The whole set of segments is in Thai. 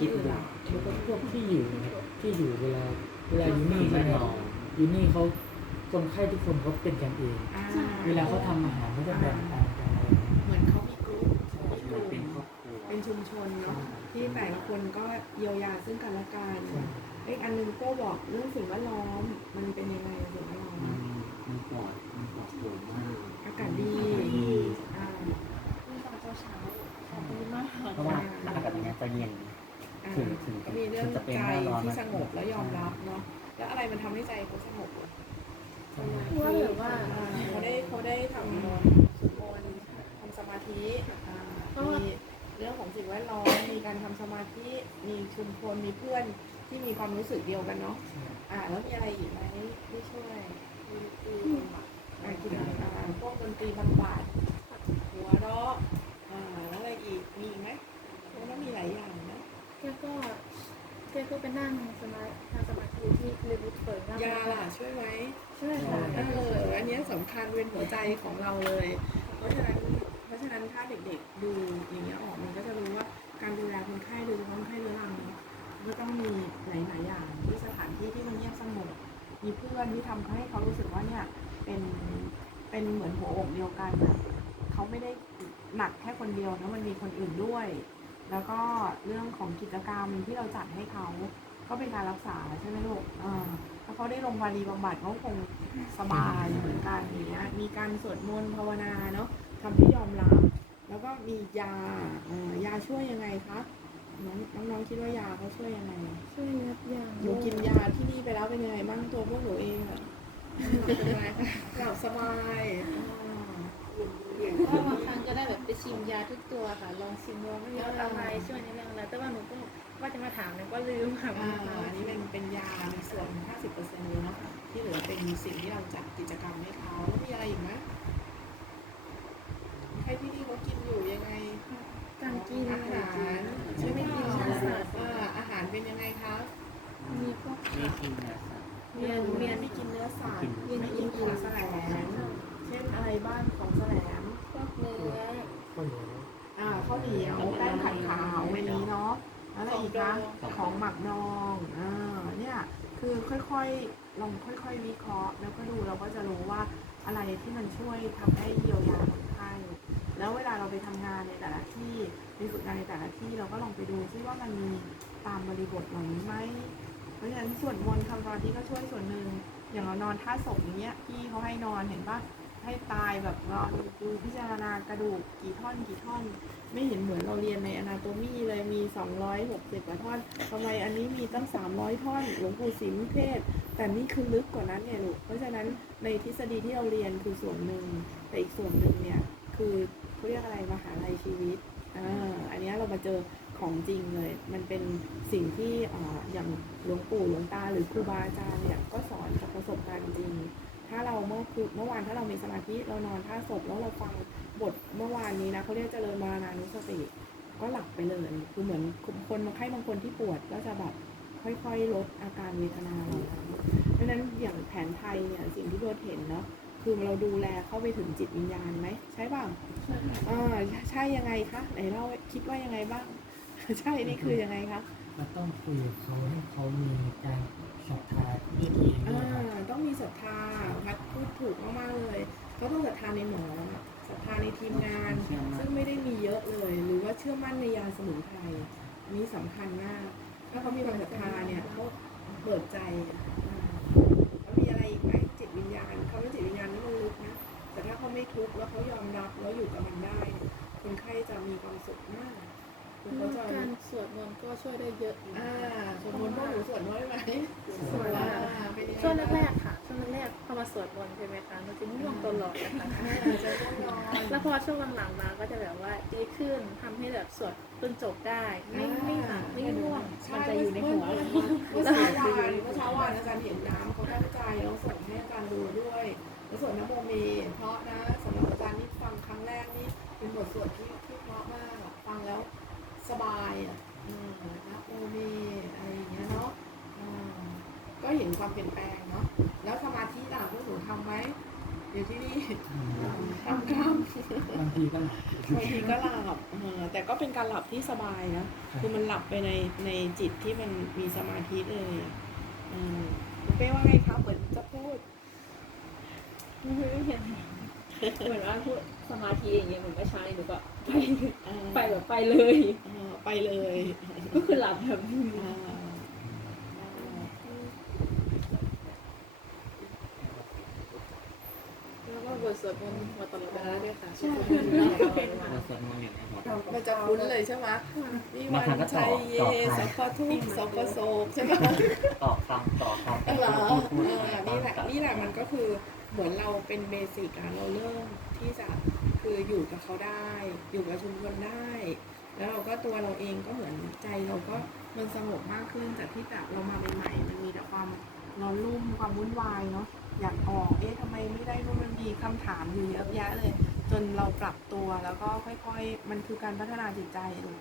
คิดอยู่แล้วก็พวกที่อยู่นะครับที่อยู่เวลาเวลาอยู่นี่สิ่งแวใช่ดไหมล้อมอยู่นี่เขาคนไข้ทุกคนเขาเป็นกันเอง อ่าเวลาเขาทำอาหารเขาจะแบ่งปันกันอะไรอย่างเงี้ยเหมือนเขามีกลุ่มมีกมันลุ่มเป็นครอบครัวเป็นชุมชนเนาะที่แต่ละคนก็เยียวยาซึ่งกันและกันใช่อีกอันหนึงก็บอกเรื่องสิ่งแวดล้อมมันเป็นยังไงสิ่งแวดล้อมมันมันปลอดมันปลอดโปร่งมาก อากาศดีอากาศดีอ่า มีตอนเช้าเช้าๆของดีมาก เพราะว่าถ้าอากาศอย่างเงี้ยจะเย็นอ่า ถึงถึงก็มีเรื่องถึงจะเป็นใจหน้าร้อนที่นะสงบแล้วยอมรับเนาะแล้วอะไรมันทำให้ใจเขาสงบเหรอว่าแบบว่าอ่าเขาได้เขาได้ทำสวดมนต์ทำสมาธิอ่าเพราะว่ามีเรื่องของสิ่งแวดล้อมมีการทำสมาธิมีชุมชนมีเพื่อนที่มีความรู้สึกเดียวกันเนาะใช่อ่าแล้วมีอะไรอีกไหมที่ช่วยมีดนตรีอ่ากิจกรรมพวกดนตรีบำบัดหัวเราะอ่าแล้วอะไรอีกมีอีกไหมมันก็มีหลายอย่างนะ แกก็แกก็ไปนั่งสมาธิทำสมาธิที่เลวุฒเปิดหน้ายาล่ะช่วยไหมช่วยค่ะเอออันเนี้ยสำคัญเป็นหัวใจของเราเลย เพราะฉะนั้นเพราะฉะนั้นถ้าเด็กๆดูอย่างเงี้ยออกมันก็จะรู้ว่าการดูแลคนไข้โดยเฉพาะคนไข้เรื้อรังเนาะก็ต้องมีหลายๆอย่างที่สถานที่ที่มันเงียบสงบมีเพื่อนที่ทำให้เขารู้สึกว่าเนี่ยเป็นเป็นเหมือนหัวอกเดียวกันอะเขาไม่ได้หนักแค่คนเดียวนะมันมีคนอื่นด้วย แล้วก็เรื่องของกิจกรรมที่เราจัดให้เขาก็เป็นการรักษาใช่ไหมลูกอ่าถ้าเขาได้ลงวารีบำบัดเขาคงสบายเหมือนกันอย่างเงี้ย มีการสวดมนต์ภาวนาเนาะทำให้ยอมรับ แล้วก็มียาเอ่อยาช่วยยังไงคะน้องน้องๆคิดว่ายาเขาช่วยยังไง ช่วยรับยาหนูกินยาที่นี่ไปแล้วเป็นยังไงบ้างตัวพวกหนูเองอะเป็นยังไงคะหลับสบาย อ่าก็บางครั้งก็ได้แบบไปชิมยาทุกตัวค่ะ ลองชิมว่ามันยาอะไรช่วยในเรื่องอะไรแต่ว่าหนูก็ว่าจะมาถามเนี่ยก็ลืมค่ะอ่าอันนี้เป็นเป็นยาในส่วน 50%เลยเนาะที่เหลือเป็นสิ่งที่เราจัดกิจกรรมให้เขาแล้วมีอะไรอีกไหมใครที่นี่เขากินอยู่ยังไงการกินอาหารใช่ไหมคะอ่าอาหารเป็นยังไงคะมีพวกไม่กินนะสัตว์เมียนเมียนไม่กินเนื้อสัตว์เมียนไม่กินของแสลงเช่นอะไรบ้างของแสลงพวก เนื้อข้าวเหนียวอ่าข้าวเหนียวแป้งขัดขาวอันนี้เนาะแล้วอะไรอีกคะของหมักดองอ่าเนี่ยคือค่อยๆลองค่อย ๆ วิเคราะห์ แล้วก็ดูเราก็จะรู้ว่าอะไรที่มันช่วยทำให้เยียวยาคนไข้แล้วเวลาเราไปทำงานในแต่ละที่ไปฝึกงานในแต่ละที่เราก็ลองไปดูซิว่ามันมีตามบริบทเหล่านี้ไหมเพราะฉะนั้นส่วนมนต์ทำสมาธิก็ช่วยส่วนหนึ่งอย่างเรานอนท่าศพอย่างเงี้ยพี่เขาให้นอนเห็นปะ ให้ตายแบบนอนดูพิจารณากระดูกกี่ท่อนกี่ท่อน ไม่เห็นเหมือนเราเรียนในอนาโตมีเลยมี 260กว่าท่อนทำไมอันนี้มีตั้ง 300 ท่อน หลวงปู่สิมเทศ แต่นี่คือลึกกว่านั้นเนี่ยลูกเพราะฉะนั้นในทฤษฎีที่เราเรียนคือส่วนหนึ่งแต่อีกส่วนหนึ่งเนี่ยคือเขาเรียกอะไรมหาลัยชีวิตอ่าอันนี้เรามาเจอของจริงเลย มันเป็นสิ่งที่ออย่างหลวงปู่หลวงตาหรือครูบาอาจารย์เนี่ยก็สอนจากประสบการณ์จริง ถ้าเราเมื่อคือเมื่อวานถ้าเรามีสมาธิเรานอนท่าศพแล้วเราฟังบทเมื่อวานนี้นะเขาเรียกเจริญมานานุสติก็หลับไปเลยคือเหมือนคนมาไข้บางคนที่ปวดก็จะแบบค่อยๆ ลดอาการเวทนาลงเพราะฉะนั้นอย่างแผนไทยเนี่ยสิ่งที่โดเห็นเนาะคือเราดูแลเข้าไปถึงจิตวิญญาณไหมใช่ป่ะอ่าใช่ยังไงคะไหนเราคิดว่ายังไงบ้าง ใช่นี่คือยังไงคะเราต้องคุยกับเขาให้เขามีการ ศรัทธาด้วยตัวเองด้อ่าวยครับต้องมีศรัทธาพัดพูดถูกมากๆเลยเขาต้องศรัทธาในหมอศรัทธาในทีมงาน ซึ่งไม่ได้มีเยอะเลย หรือว่าเชื่อมั่นในยาสมุนไพรอันนี้สำคัญมาก ถ้าเขามีความศรัทธาเนี่ยเขาเปิดใจอ่าแล้วมีอะไรอีกไหมจิตวิญญาณคำว่าจิตวิญญาณนี่มันลึกนะแต่ถ้าเขาไม่ทุกข์แล้วเขายอมรับแล้วอยู่กับมันได้ คนไข้จะมีความสุขมาก คือเขาจะการสวดมนต์ก็ช่วยได้เยอะอยู่อ่าสวดมนต์พวกหนูสวดน้อยไหมสวดอ่าค่ะเป็นยังไงช่วงแรกๆค่ะช่วงแรกๆพอมาสวดมนต์ใช่ไหมคะมันจะง่วงตลอดนะคะอ่าจะง่วงนอนแล้วพอช่วงหลังๆมาก็จะแบบว่าดีขึ้นทำให้แบบสวดจนจบได้ ไม่ไม่หาไม่ง่วงใช่มันจะอยู่ในหัวเมื่อเช้าวานเมื่อเช้าวานอาจารย์เห็นน้ำเขาตั้งใจแล้วส่งให้อาจารย์ดูด้วยแล้วสวดนโมเมเพราะนะสำหรับอาจารย์นี่ฟังครั้งแรกนี่เป็นบทสวดที่ที่เพราะมากอะฟังแล้ว สบายอะอืมนะโมเมอะไรอย่างเงี้ยเนาะอืมก็เห็นความเปลี่ยนแปลงเนาะแล้วสมาธิล่ะพวกหนูทำไหมอยู่ที่นี่อืมทำกรรมบางทีก็หลับบางทีก็หลับเออแต่ก็เป็นการหลับที่สบายนะคือมันหลับไปในในจิตที่มันมีสมาธิเลยอะอืมคุณเป้ว่าไงคะเหมือนจะพูดไม่รู้ยังไง เหมือนว่าพูดสมาธิอย่างเงี้ยเหมือนเมื่อเช้านี้หนูก็ไปเออไปแบบไปเลย เออไปเลย ก็คือหลับแบบเออ แล้วก็บทสวดมนต์มาตลอดเวลาด้วยค่ะใช่เราสวดมนต์อย่างไรหมด มันจะคุ้นเลยใช่ไหมวิวันชัยเยสัพพทุกข์สัพพโศกใช่ไหมต่อคำต่อคำเออเหรอพูดพูดเออนี่แหละนี่แหละมันก็คือเหมือนเราเป็นเบสิกอะเราเริ่มที่จะคืออยู่กับเขาได้ อยู่กับชุมชนได้ แล้วเราก็ตัวเราเองก็เหมือนใจเราก็มันสงบมากขึ้นจากที่แบบเรามาใหม่ๆมันมีแต่ความร้อนรุ่มความวุ่นวายเนาะ อยากออก เอ๊ะทำไมไม่ได้นู่นมันมีคำถามอยู่เยอะแยะเลย จนเราปรับตัวแล้วก็ค่อยๆ มันคือการพัฒนาจิตใจลูก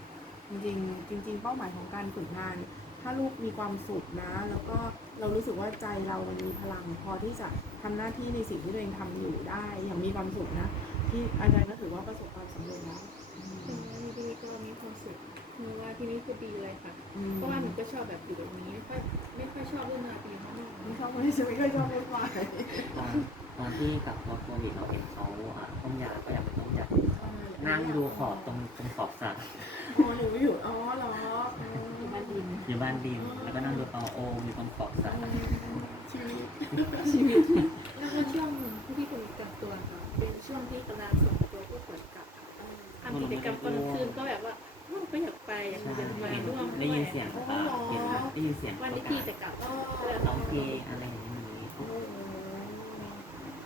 จริงๆจริง ๆ เป้าหมายของการฝึกงาน ถ้าลูกมีความสุขนะ แล้วก็เรารู้สึกว่าใจเรามันมีพลังพอที่จะทำหน้าที่ในสิ่งที่ตัวเองทำอยู่ได้ อย่างมีความสุขนะ ที่อาจารย์ก็ถือว่าประสบความสำเร็จแล้วอืมเป็นไงที่นี่ก็มีความสุขหนูว่าที่นี่คือดีเลยค่ะอืมเพราะว่าหนูก็ชอบแบบอยู่แบบนี้ไม่ค่อยไม่ค่อยชอบเรื่องงานปีข้างนอกไม่ชอบไม่ใช่ไม่ค่อยชอบวุ่นวายตอนตอน ที่กับพอโควิดเราเห็นเขาอะต้มยาก็อยากเป็นต้มยานั่งดูขอบตรงตรงขอบสระอ๋อหนูอยู่อ๋อเหรออืมบ้านดินอยู่บ้านดิน แล้วก็นั่งดูปลาโอมอยู่ตรงขอบสระชีวิตชีวิตแล้วก็ช่วงที่พี่เป็นกักตัวค่ะเป็นช่วงที่กำลังส่งตัวผู้ป่วยกลับทำกิจกรรมกลางคืนก็แบบว่าอ้าวก็อยากไปอยากใช่จะไปร่วมได้ด้วยิยนเสียงอ่าเห็นได้ยินเสียงวันประนี้กาพี่ศจะกลับอ๋อร้องเพลงอะไรอย่างนี้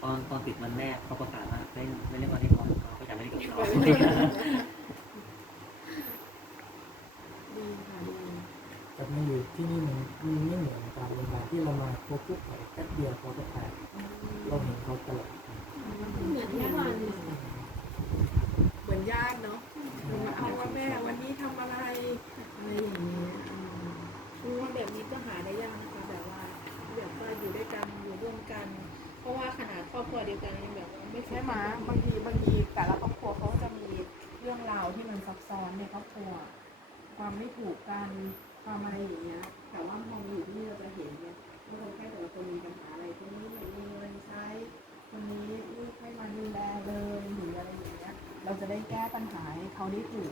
ตอนตอนติดวันแรกเขาประกาศว่าไม่ไม่เล่นวันที่ของเขาก็จะไม่เล่นกับเราดีค่ะดีแต่มาอยู่ที่นี่มันมันไม่เหมือนตามโรงพยาที่เรามาพบปุ๊บเขาแป๊บเดียวเขาก็ไปเราเห็นเขาตลอด เหมือนที่วัน เหมือนญาติเนาะมาเอาว่าแม่วันนี้ทำอะไรอะไรอย่างเงี้ยอืม รู้ว่าแบบนี้ก็หาได้ยากนะคะแบบว่าแบบว่าอยู่ด้วยกันอยู่ร่วมกัน เพราะว่าขนาดครอบครัว เดียวกันแบบว่าไม่ใช่ไหมบางทีบางทีแต่ละครอบครัวเขาจะมีเรื่องราวที่มันซับซ้อนในครอบครัว ความไม่ถูกกันความอะไรอย่างเงี้ย แต่ว่าพอมาอยู่ที่นี่เราจะเห็นเนี่ยว่าคนแค่แต่ละคนมีปัญหาอะไรคนนี้ไม่มีเงินใช้คนนี้ลูกให้มาดูแลเลยหรืออะไรอย่างเงี้ย เราจะได้แก้ปัญหาให้เขาได้ถูก